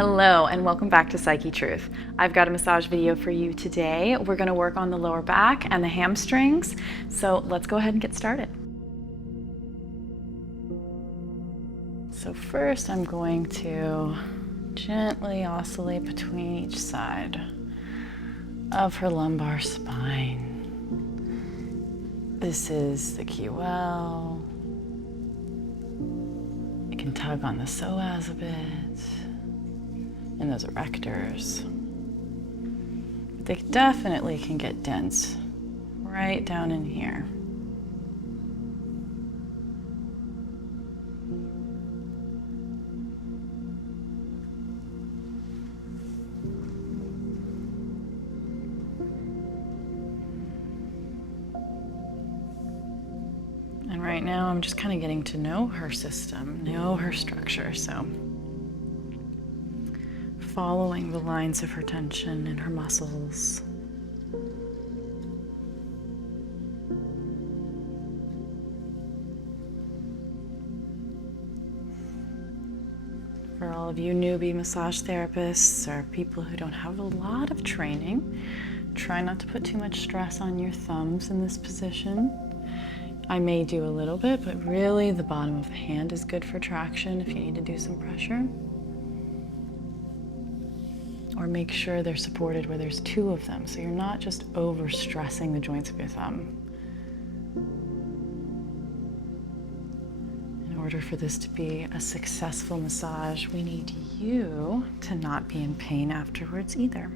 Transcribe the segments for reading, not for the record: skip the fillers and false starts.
Hello and welcome back to Psyche Truth. I've got a massage video for you today. We're going to work on the lower back and the hamstrings. So let's go ahead and get started. So first I'm going to gently oscillate between each side of her lumbar spine. This is the QL. You can tug on the psoas a bit and those erectors. But they definitely can get dense right down in here. And right now I'm just kind of getting to know her system, know her structure. So following the lines of her tension and her muscles. For all of you newbie massage therapists or people who don't have a lot of training, try not to put too much stress on your thumbs in this position. I may do a little bit, but really the bottom of the hand is good for traction if you need to do some pressure. Or make sure they're supported where there's two of them, so you're not just over-stressing the joints of your thumb. In order for this to be a successful massage, we need you to not be in pain afterwards either.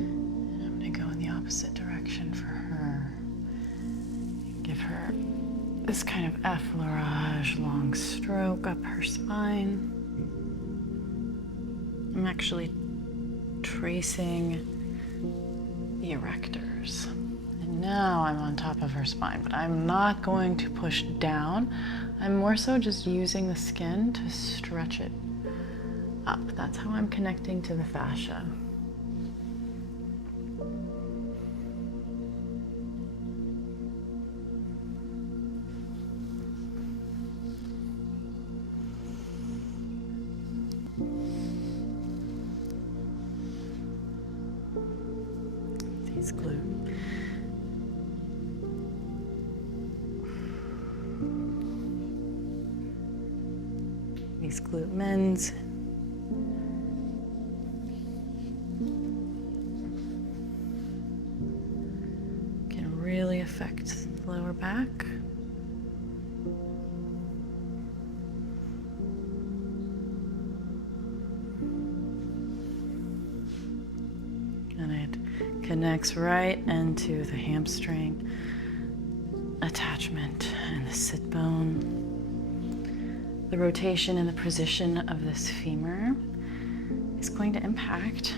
And I'm going to go in the opposite direction for her. Give her this kind of effleurage, long stroke up her spine. I'm actually tracing the erectors. And now I'm on top of her spine, but I'm not going to push down. I'm more so just using the skin to stretch it up. That's how I'm connecting to the fascia. These glute. These glute mends. Can really affect the lower back. Connects right into the hamstring attachment and the sit bone. The rotation and the position of this femur is going to impact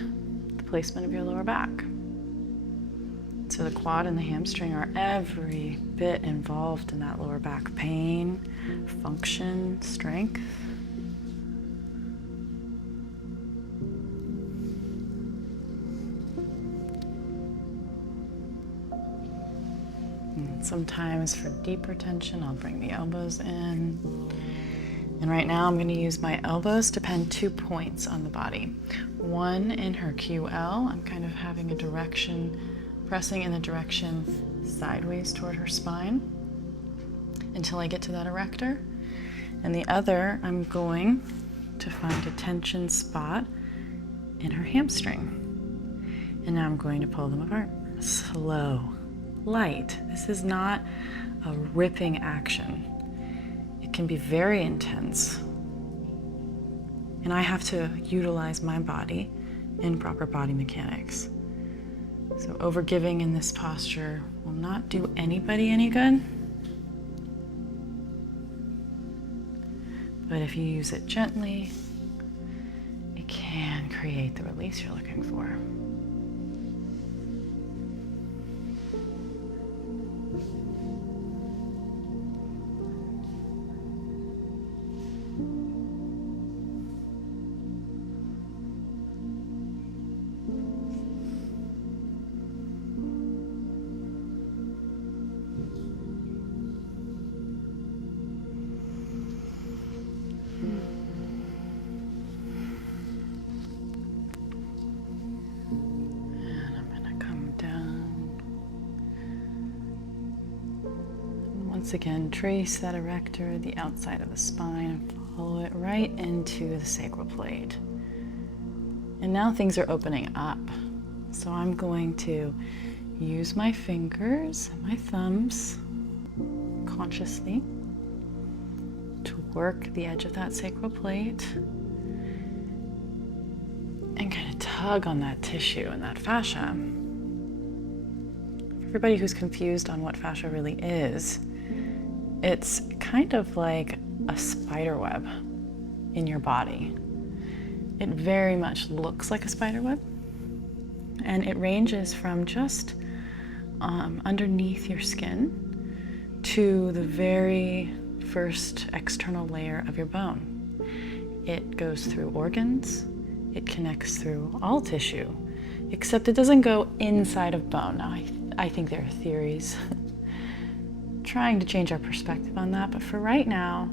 the placement of your lower back. So the quad and the hamstring are every bit involved in that lower back pain, function, strength. Sometimes for deeper tension, I'll bring the elbows in. And right now I'm going to use my elbows to pen 2 points on the body. One in her QL, I'm kind of having a direction, pressing in the direction sideways toward her spine until I get to that erector. And the other, I'm going to find a tension spot in her hamstring. And now I'm going to pull them apart. Slow. Light. This is not a ripping action. It can be very intense. And I have to utilize my body in proper body mechanics. So overgiving in this posture will not do anybody any good. But if you use it gently, it can create the release you're looking for. Once again, trace that erector, the outside of the spine, and follow it right into the sacral plate. And now things are opening up. So I'm going to use my fingers and my thumbs consciously to work the edge of that sacral plate and kind of tug on that tissue and that fascia. For everybody who's confused on what fascia really is, it's kind of like a spider web in your body. It very much looks like a spider web, and it ranges from just underneath your skin to the very first external layer of your bone. It goes through organs, it connects through all tissue, except it doesn't go inside of bone. Now, I think there are theories trying to change our perspective on that, but for right now,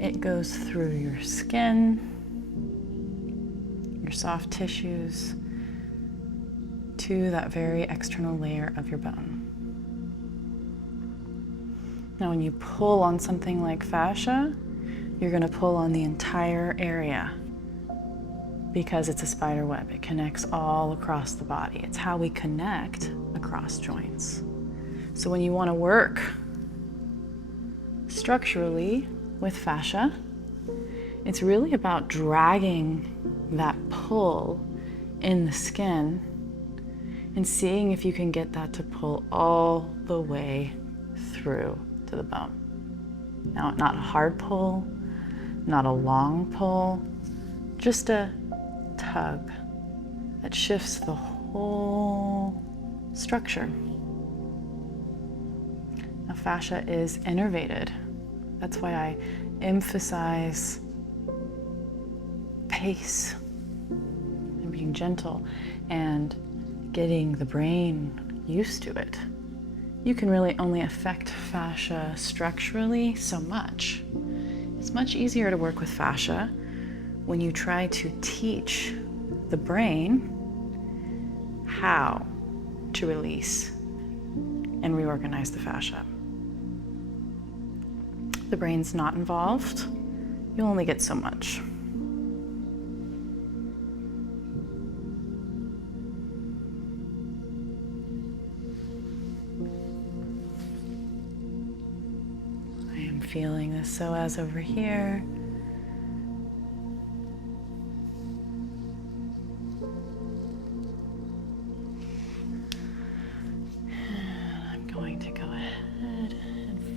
it goes through your skin, your soft tissues, to that very external layer of your bone. Now, when you pull on something like fascia, you're going to pull on the entire area because it's a spider web. It connects all across the body. It's how we connect across joints. So when you want to work structurally with fascia, it's really about dragging that pull in the skin and seeing if you can get that to pull all the way through to the bone. Now, not a hard pull, not a long pull, just a tug that shifts the whole structure. Now, fascia is innervated. That's why I emphasize pace and being gentle and getting the brain used to it. You can really only affect fascia structurally so much. It's much easier to work with fascia when you try to teach the brain how to release and reorganize the fascia. The brain's not involved, you'll only get so much. I am feeling the psoas over here.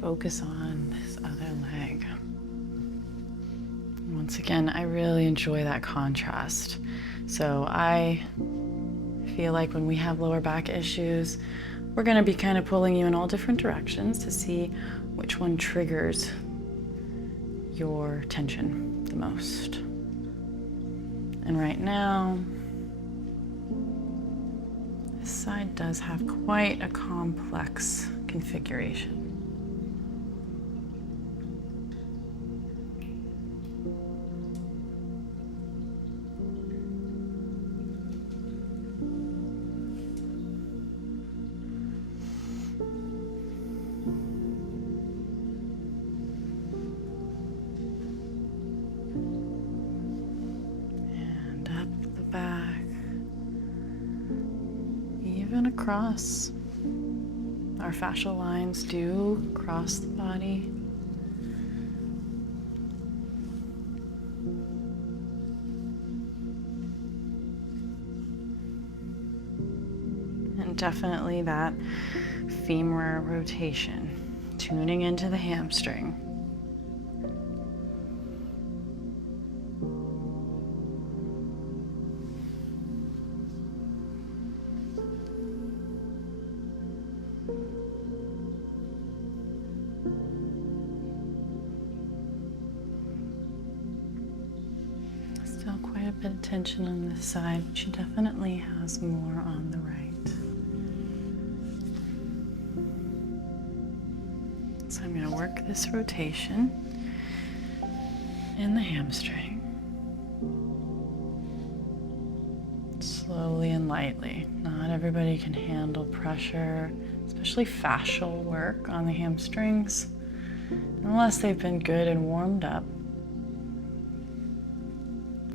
Focus on this other leg. Once again, I really enjoy that contrast. So I feel like when we have lower back issues, we're going to be kind of pulling you in all different directions to see which one triggers your tension the most. And right now, this side does have quite a complex configuration. Across. Our fascial lines do cross the body. And definitely that femur rotation, tuning into the hamstring. Bit of tension on this side, but she definitely has more on the right. So I'm going to work this rotation in the hamstring. Slowly and lightly. Not everybody can handle pressure especially fascial work on the hamstrings, unless they've been good and warmed up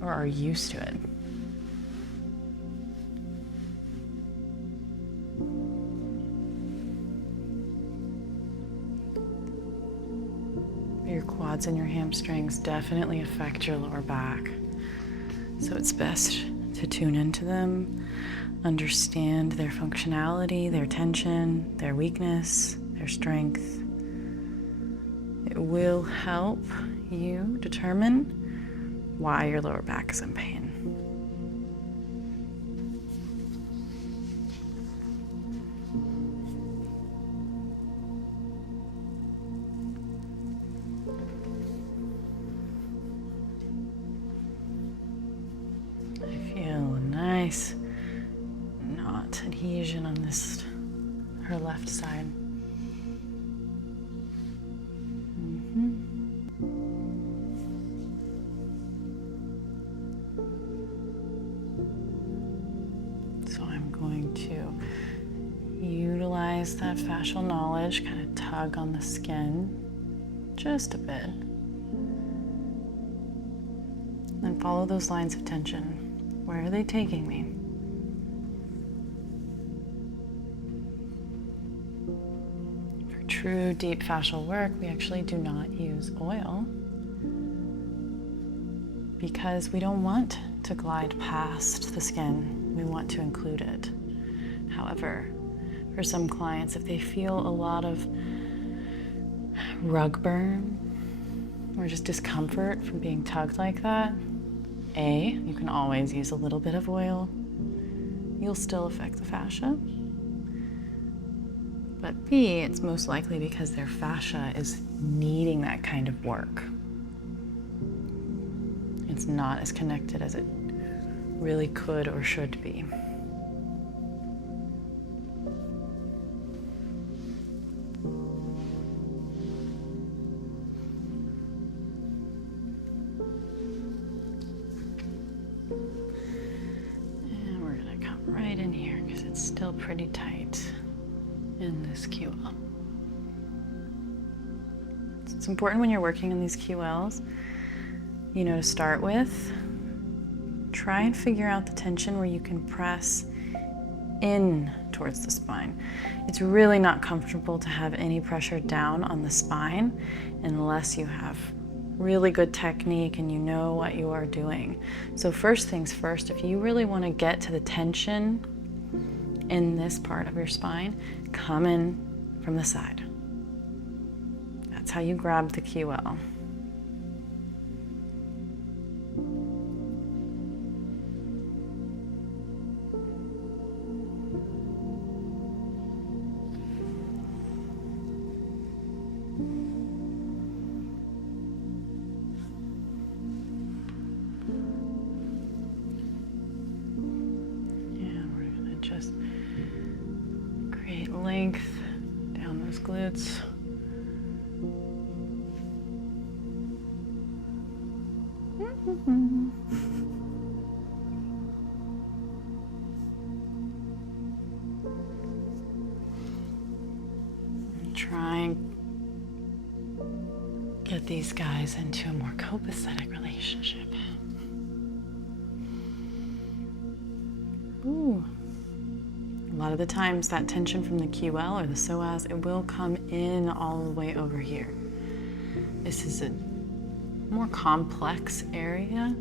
or are used to it. Your quads and your hamstrings definitely affect your lower back. So it's best to tune into them, understand their functionality, their tension, their weakness, their strength. It will help you determine why your lower back is in pain. Nice knot adhesion on her left side. So I'm going to utilize that fascial knowledge, kind of tug on the skin just a bit. And follow those lines of tension. Where are they taking me? For true deep fascial work, we actually do not use oil because we don't want to glide past the skin. We want to include it. However, for some clients, if they feel a lot of rug burn or just discomfort from being tugged like that, you can always use a little bit of oil. You'll still affect the fascia. But B, it's most likely because their fascia is needing that kind of work. It's not as connected as it really could or should be. Still pretty tight in this QL. It's important when you're working in these QLs, to start with, try and figure out the tension where you can press in towards the spine. It's really not comfortable to have any pressure down on the spine unless you have really good technique and you know what you are doing. So first things first, if you really want to get to the tension in this part of your spine, come in from the side. That's how you grab the QL. Just create length down those glutes. Try and get these guys into a more copacetic relationship. Ooh. A lot of the times that tension from the QL or the psoas, it will come in all the way over here. This is a more complex area,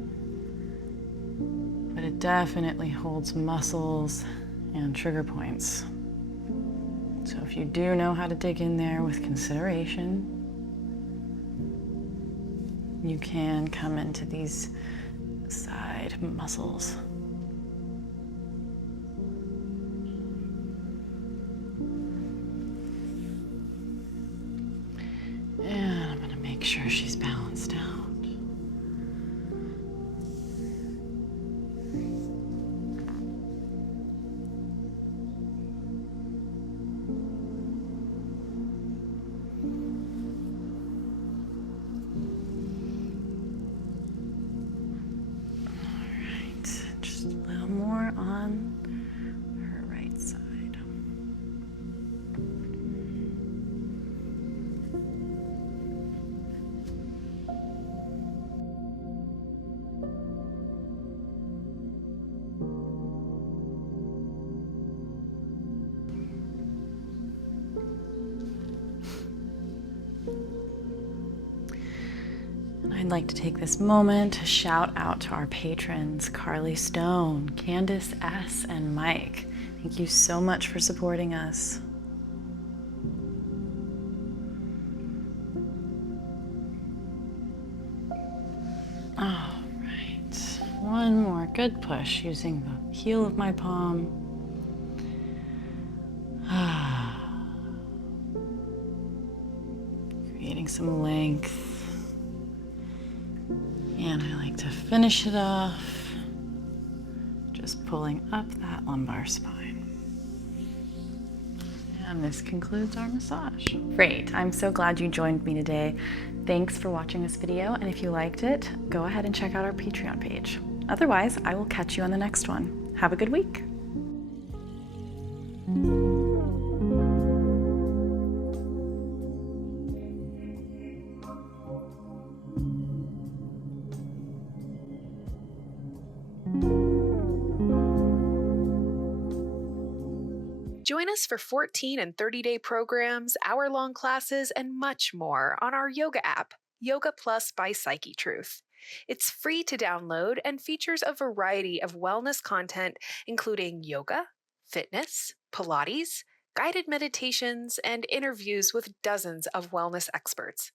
but it definitely holds muscles and trigger points. So if you do know how to dig in there with consideration, you can come into these side muscles. And I'm going to make sure she's balanced out. On her right side. I'd like to take this moment to shout out to our patrons, Carly Stone, Candace S., and Mike. Thank you so much for supporting us. All right, one more good push using the heel of my palm. Creating some length. And I like to finish it off, just pulling up that lumbar spine. And this concludes our massage. Great, I'm so glad you joined me today. Thanks for watching this video, and if you liked it, go ahead and check out our Patreon page. Otherwise, I will catch you on the next one. Have a good week. Join us for 14 and 30-day programs, hour-long classes, and much more on our yoga app, Yoga Plus by Psyche Truth. It's free to download and features a variety of wellness content, including yoga, fitness, Pilates, guided meditations, and interviews with dozens of wellness experts.